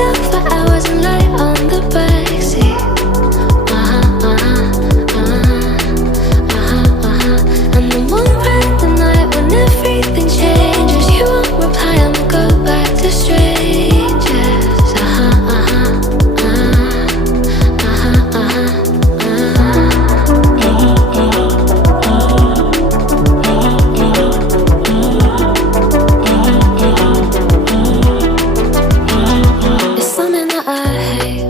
myself for hours and lie on the backseat. And the one random night when everything changes, you won't reply and we'll go back to strangers. It's something that I hate